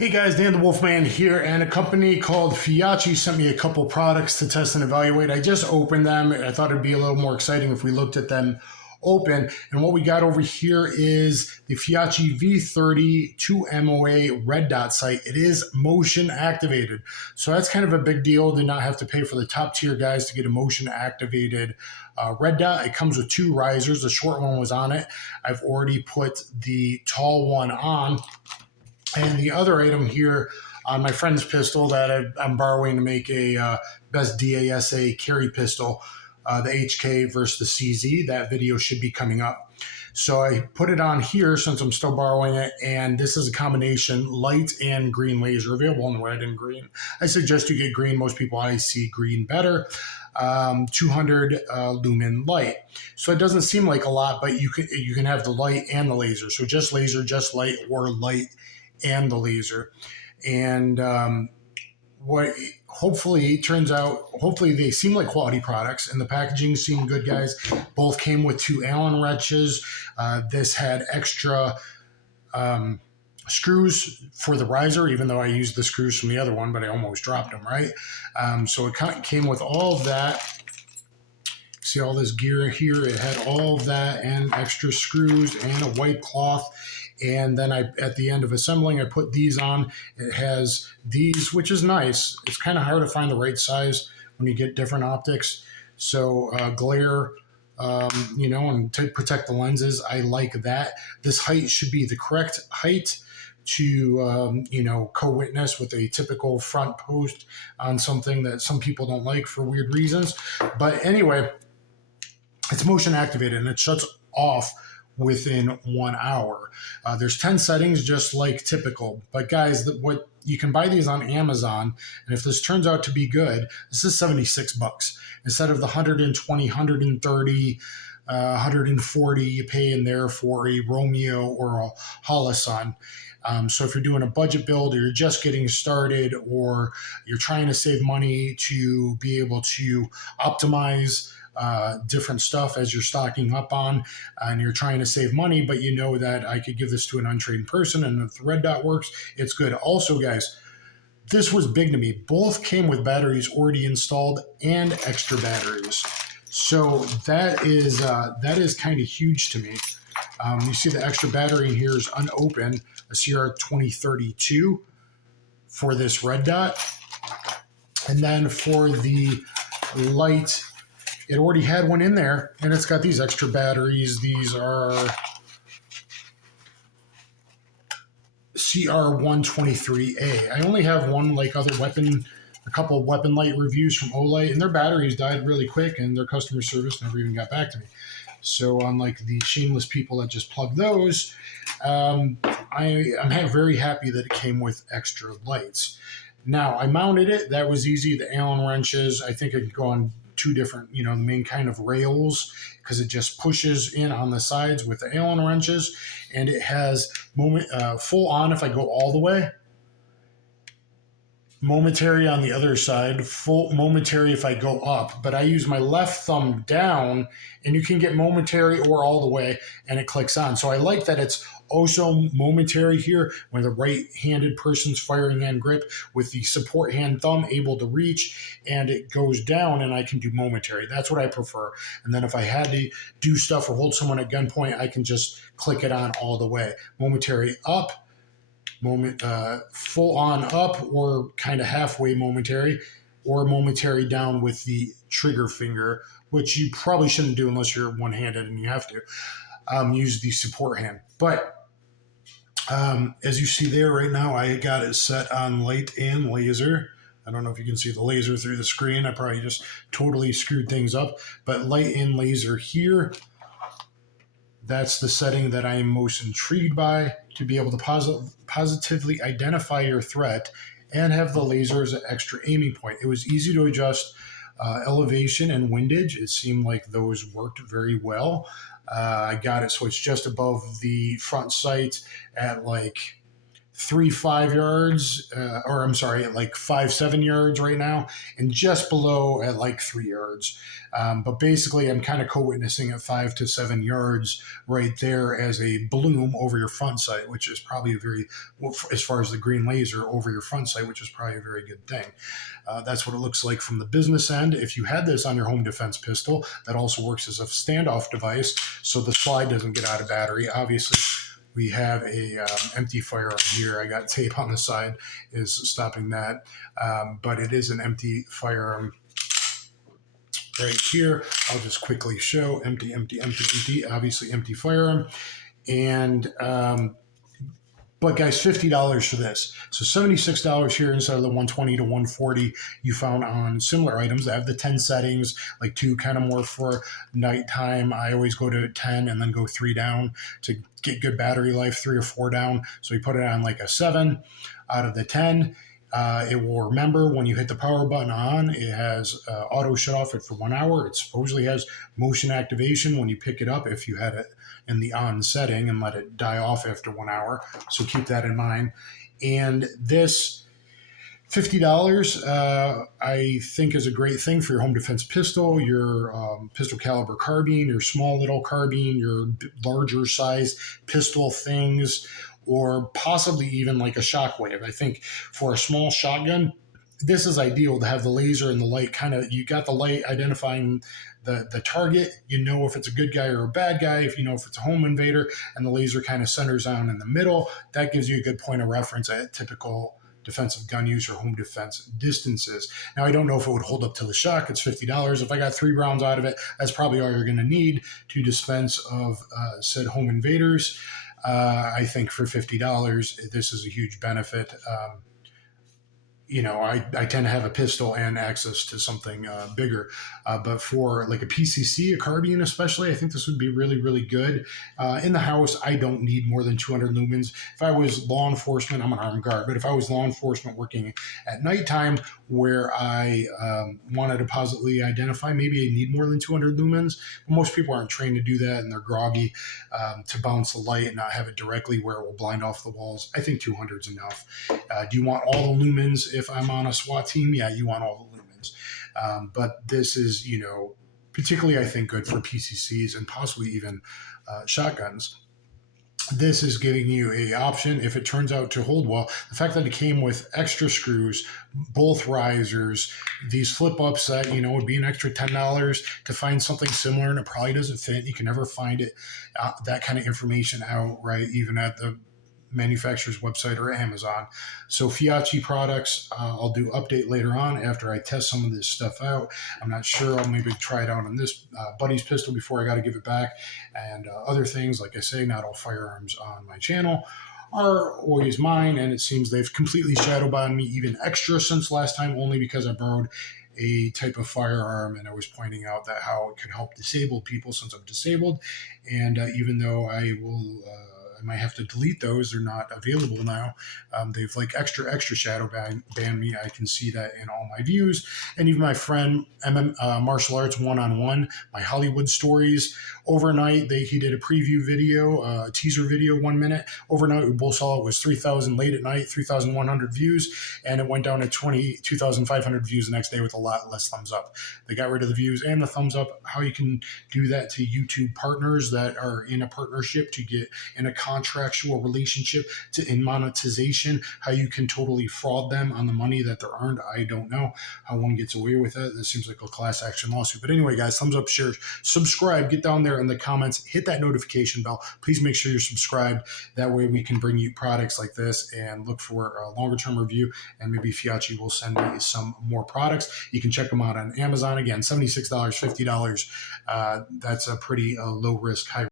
Hey guys, Dan the Wolfman here, and a company called Feyachi sent me a couple products to test and evaluate. I just opened them. I thought it'd be a little more exciting if we looked at them open. And what we got over here is the Feyachi V30 2MOA red dot sight. It is motion activated. So that's kind of a big deal. Did not have to pay for the top tier guys to get a motion activated red dot. It comes with two risers. The short one was on it. I've already put the tall one on. And the other item here on my friend's pistol that I'm borrowing to make a best DASA carry pistol, the HK versus the CZ. That video should be coming up. So I put it on here since I'm still borrowing it, and this is a combination light and green laser available in red and green. I suggest you get green. Most people I see green better. 200 lumen light. So it doesn't seem like a lot, but you can have the light and the laser. So just laser, just light, or light and the laser. And what hopefully turns out, hopefully they seem like quality products, and the packaging seemed good, guys. Both came with two Allen wrenches. This had extra screws for the riser, even though I used the screws from the other one, but I almost dropped them, right? So it came with all of that. See all this gear here? It had all of that and extra screws and a white cloth. And then at the end of assembling, I put these on. It has these, which is nice. It's kind of hard to find the right size when you get different optics. So glare, and to protect the lenses, I like that. This height should be the correct height to, co-witness with a typical front post on something that some people don't like for weird reasons. But anyway, it's motion activated and it shuts off within 1 hour. There's 10 settings, just like typical. But guys, what you can buy these on Amazon, and if this turns out to be good, this is $76 instead of the 120, 130, 140 you pay in there for a Romeo or a Holosun. So if you're doing a budget build, or you're just getting started, or you're trying to save money to be able to optimize different stuff as you're stocking up on, and you're trying to save money, but you know that I could give this to an untrained person, and if the red dot works, it's good. Also, guys, this was big to me. Both came with batteries already installed and extra batteries. So that is kind of huge to me. You see the extra battery in here is unopened, a CR2032 for this red dot. And then for the light, it already had one in there, and it's got these extra batteries. These are CR123A. I only have one like other weapon, a couple of weapon light reviews from Olight, and their batteries died really quick, and their customer service never even got back to me. So unlike the shameless people that just plug those, I'm very happy that it came with extra lights. Now, I mounted it. That was easy. The Allen wrenches, I think it could go on two different, the main kind of rails, because it just pushes in on the sides with the Allen wrenches, and it has full on if I go all the way, momentary on the other side, full momentary if I go up. But I use my left thumb down, and you can get momentary or all the way, and it clicks on. So I like that it's also momentary here when the right-handed person's firing hand grip, with the support hand thumb able to reach, and it goes down, and I can do momentary. That's what I prefer. And then if I had to do stuff or hold someone at gunpoint, I can just click it on all the way. Momentary up, full on up, or kind of halfway momentary, or momentary down with the trigger finger, which you probably shouldn't do unless you're one-handed and you have to use the support hand. But as you see there right now, I got it set on light and laser. I don't know if you can see the laser through the screen. I probably just totally screwed things up. But light and laser here, that's the setting that I am most intrigued by, to be able to positively identify your threat and have the laser as an extra aiming point. It was easy to adjust elevation and windage. It seemed like those worked very well. I got it so it's just above the front sight at like 3 5 yards, or I'm sorry, at like 5 7 yards right now, and just below at like 3 yards. But basically, I'm kind of co-witnessing at 5 to 7 yards right there as a bloom over your front sight, which is probably a very, as far as the green laser over your front sight, which is probably a very good thing. That's what it looks like from the business end. If you had this on your home defense pistol, that also works as a standoff device, so the slide doesn't get out of battery. Obviously, we have a empty firearm here. I got tape on the side is stopping that, but it is an empty firearm right here. I'll just quickly show empty, empty, empty, empty. Obviously, empty firearm, and but guys, $50 for this. So $76 here instead of the $120 to $140 you found on similar items. I have the 10 settings, like 2 kind of more for nighttime. I always go to 10 and then go 3 down to get good battery life, 3 or 4 down. So we put it on like a 7 out of the 10. It will remember when you hit the power button on, it has auto shut off it for 1 hour. It supposedly has motion activation when you pick it up if you had it in the on setting, and let it die off after 1 hour. So keep that in mind. And this $50, I think, is a great thing for your home defense pistol, your pistol caliber carbine, your small little carbine, your larger size pistol things, or possibly even like a shockwave. I think for a small shotgun, this is ideal to have the laser and the light kind of, you got the light identifying the target, you know if it's a good guy or a bad guy, if you know if it's a home invader, and the laser kind of centers down in the middle. That gives you a good point of reference at typical defensive gun use or home defense distances. Now, I don't know if it would hold up to the shock. It's $50. If I got 3 rounds out of it, that's probably all you're going to need to dispense of said home invaders. I think for $50, this is a huge benefit. I tend to have a pistol and access to something bigger. But for like a PCC, a carbine especially, I think this would be really, really good. In the house, I don't need more than 200 lumens. If I was law enforcement, I'm an armed guard, but if I was law enforcement working at nighttime where I wanted to positively identify, maybe I need more than 200 lumens. But most people aren't trained to do that, and they're groggy to bounce the light and not have it directly where it will blind off the walls. I think 200 is enough. Do you want all the lumens if I'm on a SWAT team? Yeah, you want all the lumens. But this is, particularly, I think, good for PCCs and possibly even shotguns. This is giving you a option if it turns out to hold well. The fact that it came with extra screws, both risers, these flip ups that, would be an extra $10 to find something similar, and it probably doesn't fit. You can never find it, that kind of information out, right? Even at the manufacturer's website or Amazon. So Feyachi products, I'll do update later on after I test some of this stuff out. I'm not sure. I'll maybe try it out on this buddy's pistol before I got to give it back. And other things, like I say, not all firearms on my channel are always mine, and it seems they've completely shadow banned me even extra since last time, only because I borrowed a type of firearm, and I was pointing out that how it could help disabled people since I'm disabled. And even though I might have to delete those, they're not available now. They've like extra shadow banned me. I can see that in all my views. And even my friend Martial Arts One-on-One, my Hollywood stories, overnight he did a preview video, a teaser video, 1 minute. Overnight we both saw it was 3,000, late at night 3,100 views, and it went down to 22,500 views the next day with a lot less thumbs up. They got rid of the views and the thumbs up. How you can do that to YouTube partners that are in a partnership to get in a contractual relationship in monetization, how you can totally fraud them on the money that they're earned. I don't know how one gets away with it. This seems like a class action lawsuit. But anyway, guys, thumbs up, share, subscribe, get down there in the comments, hit that notification bell. Please make sure you're subscribed. That way we can bring you products like this and look for a longer term review, and maybe Feyachi will send me some more products. You can check them out on Amazon. Again, $76, $50. That's a pretty low risk, high